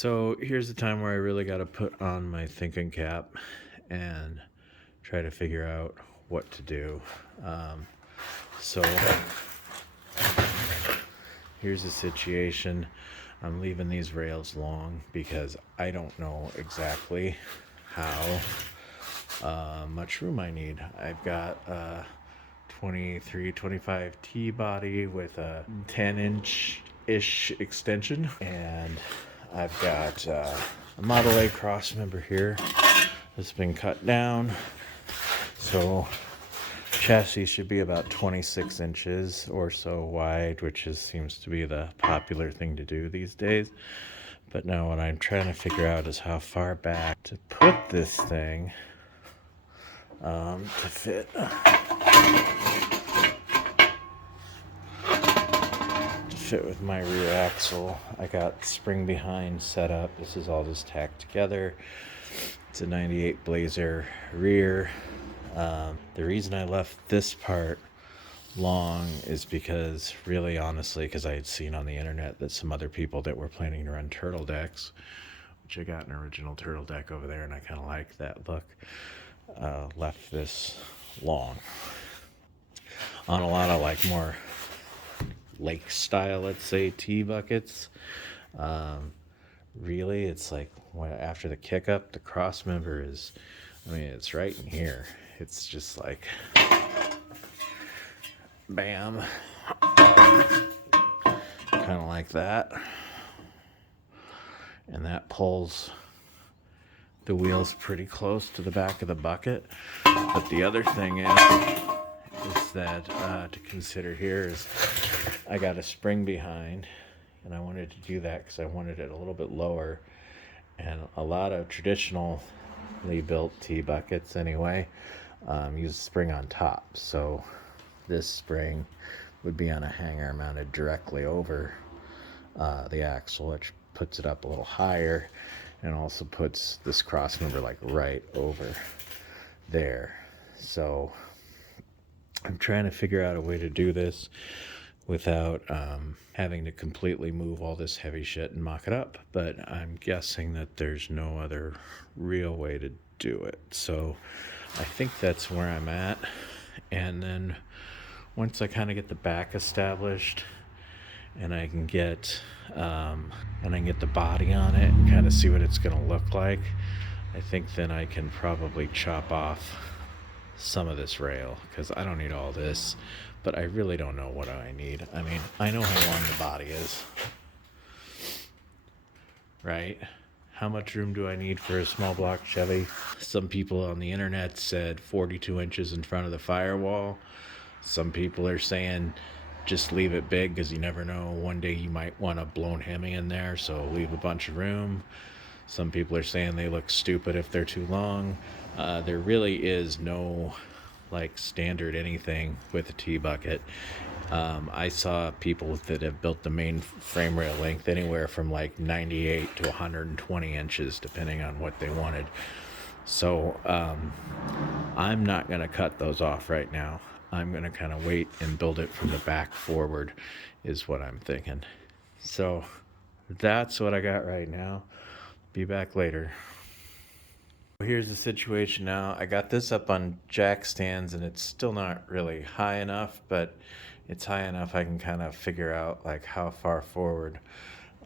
So here's the time where I really got to put on my thinking cap and try to figure out what to do. Um, so here's the situation. I'm leaving these rails long because I don't know exactly how much room I need. I've got a 23, 25 T body with a 10-inch-ish extension, and I've got a Model A cross member here that's been cut down. So chassis should be about 26 inches or so wide, which seems to be the popular thing to do these days. But now what I'm trying to figure out is how far back to put this thing to fit with my rear axle. I got spring behind set up. This is all just tacked together. It's a 98 Blazer rear. The reason I left this part long is because, really honestly, because I had seen on the internet that some other people that were planning to run turtle decks, which I got an original turtle deck over there and I kind of like that look, left this long. On a lot of like more lake style, let's say, T buckets, really it's like after the kick up, the cross member is, it's right in here. It's just like bam, kind of like that, and that pulls the wheels pretty close to the back of the bucket. But the other thing is that to consider here is I got a spring behind, and I wanted to do that because I wanted it a little bit lower, and a lot of traditionally built T buckets anyway use a spring on top. So this spring would be on a hanger mounted directly over the axle, which puts it up a little higher and also puts this cross member like right over there. So I'm trying to figure out a way to do this without having to completely move all this heavy shit and mock it up. But I'm guessing that there's no other real way to do it. So I think that's where I'm at. And then once I kind of get the back established and I can get the body on it and kind of see what it's going to look like, I think then I can probably chop off some of this rail, because I don't need all this, but I really don't know what I need. I know how long the body is, right? How much room do I need for a small block Chevy? Some people on the internet said 42 inches in front of the firewall. Some people are saying just leave it big because you never know. One day you might want a blown Hemi in there, so leave a bunch of room. Some people are saying they look stupid if they're too long. There really is no like standard anything with a T-bucket. I saw people that have built the main frame rail length anywhere from like 98 to 120 inches, depending on what they wanted. So I'm not going to cut those off right now. I'm going to kind of wait and build it from the back forward is what I'm thinking. So that's what I got right now. Be back later. Here's the situation now. I got this up on jack stands and it's still not really high enough, but it's high enough I can kind of figure out like how far forward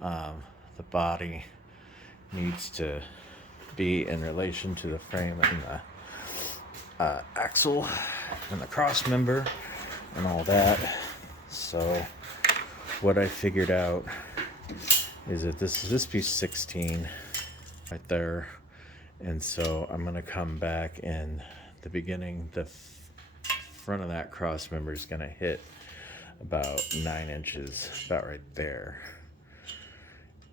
the body needs to be in relation to the frame and the axle and the cross member and all that. So what I figured out is that this piece 16 right there, and so I'm going to come back in the beginning. The front of that cross member is going to hit about 9 inches, about right there,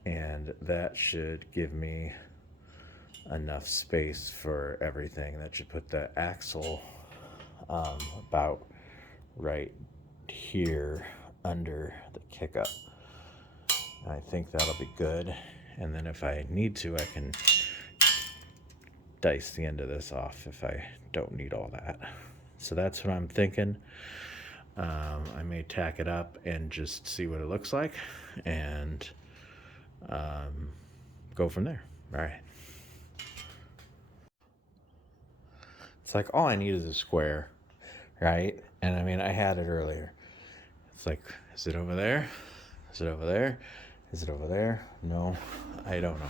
and that should give me enough space for everything. That should put the axle about right here under the kick up. I think that'll be good, and then if I need to, I can dice the end of this off if I don't need all that. So that's what I'm thinking. I may tack it up and just see what it looks like, and go from there. All right. It's like all I need is a square, right? And I mean, I had it earlier. It's like, is it over there? Is it over there? Is it over there? No, I don't know.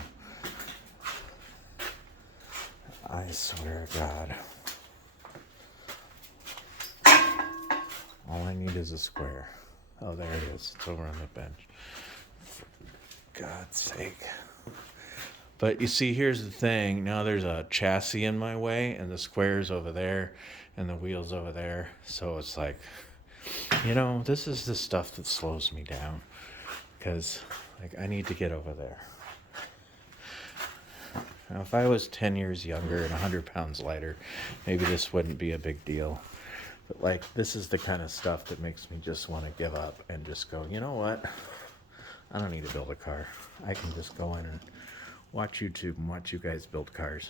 I swear to God. All I need is a square. Oh, there it is. It's over on the bench. For God's sake. But you see, here's the thing. Now there's a chassis in my way, and the square's over there, and the wheel's over there. So it's like, this is the stuff that slows me down. Because, I need to get over there. Now, if I was 10 years younger and 100 pounds lighter, maybe this wouldn't be a big deal. But, this is the kind of stuff that makes me just want to give up and just go, you know what? I don't need to build a car. I can just go in and watch YouTube and watch you guys build cars.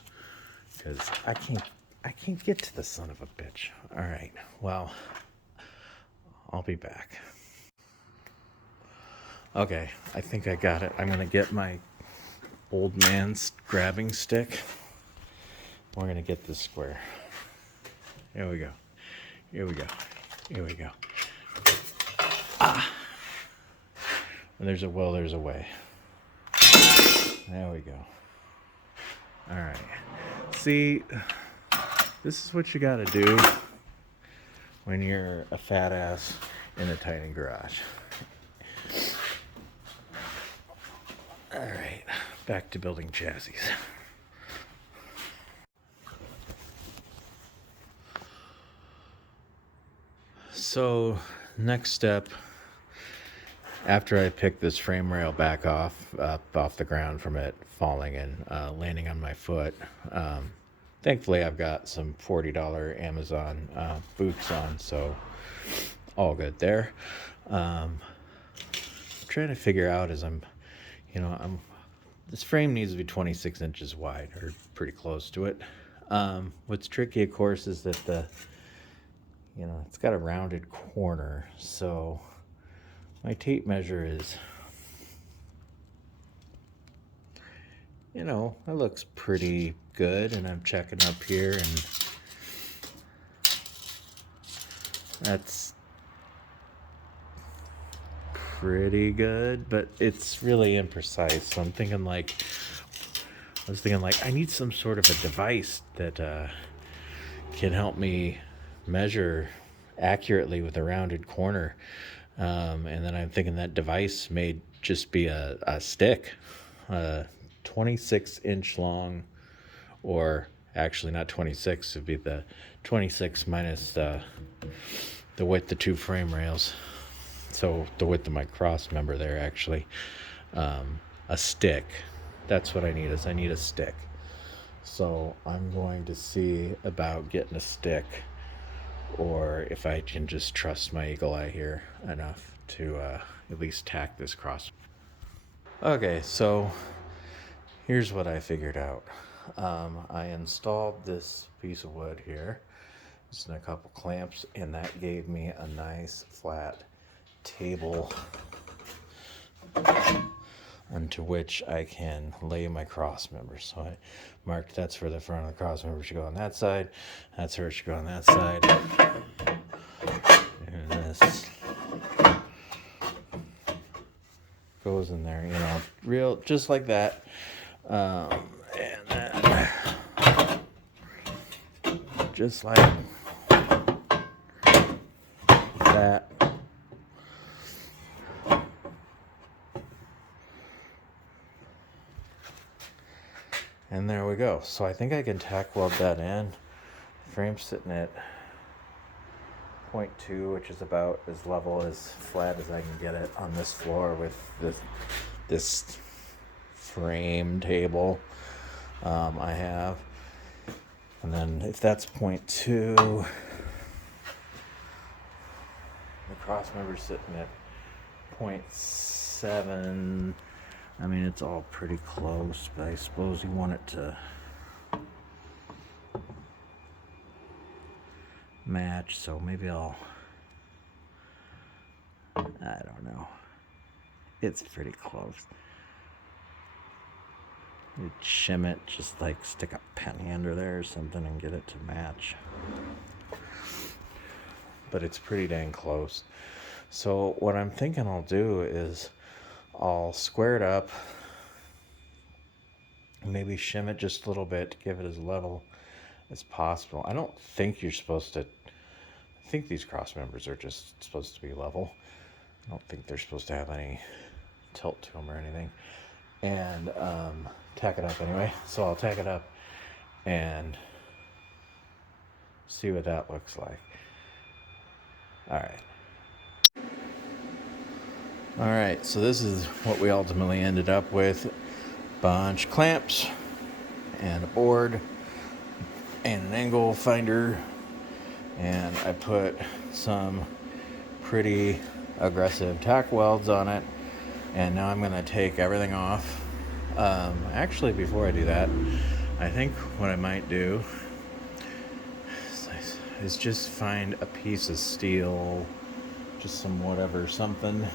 Because I can't get to the son of a bitch. All right. Well, I'll be back. Okay. I think I got it. I'm going to get my old man's grabbing stick. We're going to get this square. Here we go. Here we go. Here we go. When there's a will, there's a way. There we go. All right. See, this is what you got to do when you're a fat ass in a tiny garage. All right. Back to building chassis. So, next step, after I pick this frame rail back off the ground from it falling and landing on my foot, thankfully I've got some $40 Amazon boots on, so all good there. Trying to figure out as this frame needs to be 26 inches wide, or pretty close to it. What's tricky, of course, is that it's got a rounded corner, so my tape measure is, it looks pretty good, and I'm checking up here, and that's pretty good, but it's really imprecise, so I'm thinking I need some sort of a device that can help me measure accurately with a rounded corner. And then I'm thinking that device may just be a stick, 26 inch long, or actually not 26, it'd be the 26 minus the width of two frame rails. So the width of my cross member there, actually. A stick. That's what I need a stick. So I'm going to see about getting a stick, or if I can just trust my eagle eye here enough to at least tack this cross. Okay, so here's what I figured out. I installed this piece of wood here, using a couple clamps, and that gave me a nice flat table onto which I can lay my cross members. So I marked that's where the front of the cross member should go on that side, that's where it should go on that side, and this goes in there, real just like that. And then just like that. And there we go. So I think I can tack weld that in. Frame's sitting at 0.2, which is about as level, as flat as I can get it on this floor with this frame table I have. And then if that's 0.2, the cross member's sitting at 0.7. I mean, it's all pretty close, but I suppose you want it to match, so maybe I don't know. It's pretty close. You'd shim it, just like stick a penny under there or something and get it to match. But it's pretty dang close. So what I'm thinking I'll do is I'll square it up, maybe shim it just a little bit to give it as level as possible. I don't think you're supposed to, I think these cross members are just supposed to be level. I don't think they're supposed to have any tilt to them or anything. And tack it up anyway. So I'll tack it up and see what that looks like. All right, so this is what we ultimately ended up with. Bunch of clamps and a board and an angle finder, and I put some pretty aggressive tack welds on it, and now I'm gonna take everything off. Actually, before I do that, I think what I might do is just find a piece of steel, just some whatever, something,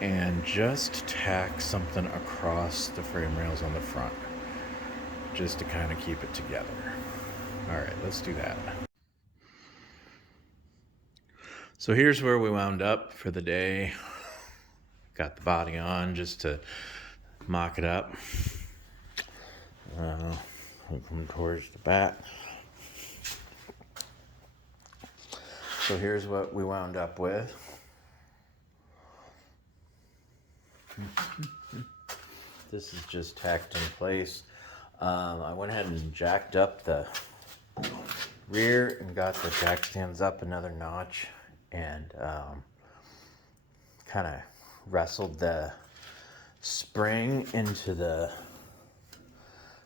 and just tack something across the frame rails on the front, just to kind of keep it together. All right, let's do that. So here's where we wound up for the day. Got the body on just to mock it up. We'll come towards the back. So here's what we wound up with. This is just tacked in place. I went ahead and jacked up the rear and got the jack stands up another notch, and kind of wrestled the spring into the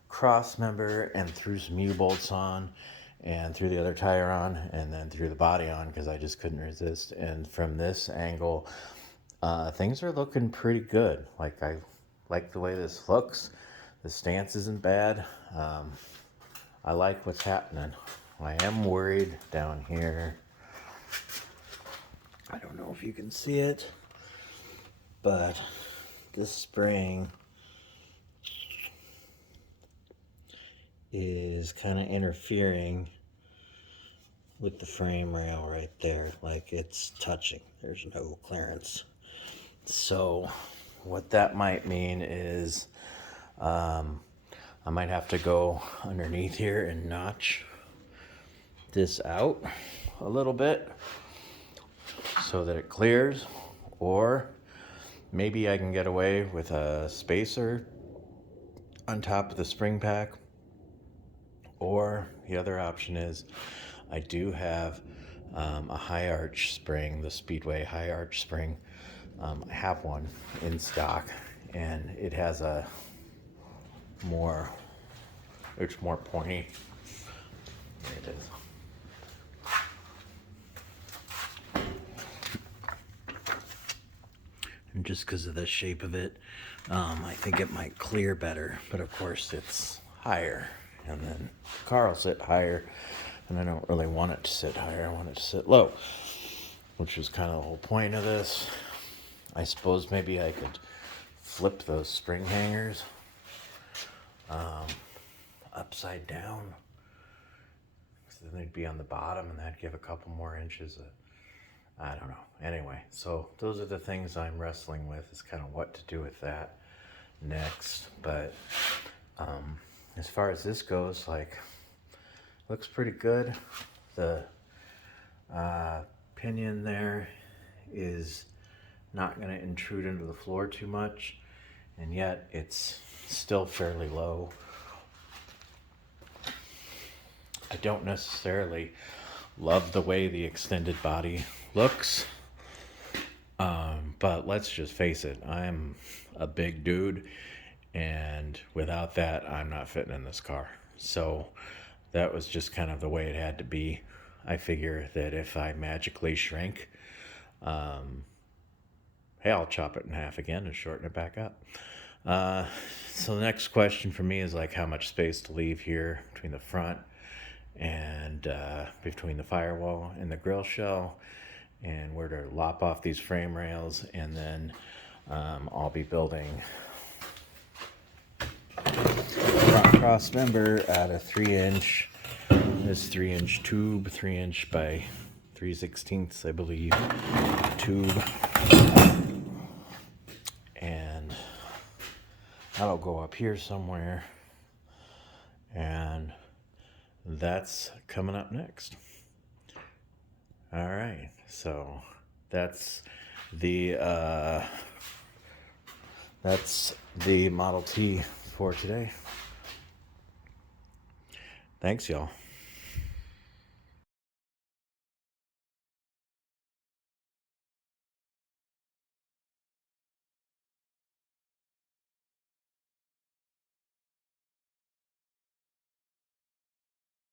cross member and threw some U-bolts on and threw the other tire on and then threw the body on because I just couldn't resist. And from this angle, things are looking pretty good. Like, I like the way this looks. The stance isn't bad. I like what's happening. I am worried down here. I don't know if you can see it, but this spring is kind of interfering with the frame rail right there. Like, it's touching. There's no clearance. So what that might mean is I might have to go underneath here and notch this out a little bit so that it clears, or maybe I can get away with a spacer on top of the spring pack, or the other option is I do have a high arch spring, the Speedway high arch spring. I have one in stock, and it has it's more pointy. There it is. And just because of the shape of it, I think it might clear better, but of course it's higher, and then the car will sit higher, and I don't really want it to sit higher. I want it to sit low, which is kind of the whole point of this. I suppose maybe I could flip those spring hangers upside down, so then they'd be on the bottom, and that'd give a couple more inches of, I don't know. Anyway, so those are the things I'm wrestling with, is kind of what to do with that next. But as far as this goes, like, looks pretty good. The pinion there is not going to intrude into the floor too much, and yet it's still fairly low. I don't necessarily love the way the extended body looks, but let's just face it, I'm a big dude, and without that I'm not fitting in this car. So that was just kind of the way it had to be. I figure that if I magically shrink, hey, I'll chop it in half again and shorten it back up. So the next question for me is, like, how much space to leave here between the front and between the firewall and the grill shell, and where to lop off these frame rails. And then I'll be building front cross member at a 3-inch. This 3-inch tube, 3-inch by 3/16, I believe, tube. And that'll go up here somewhere. And that's coming up next. All right, so that's the Model T for today. Thanks, y'all.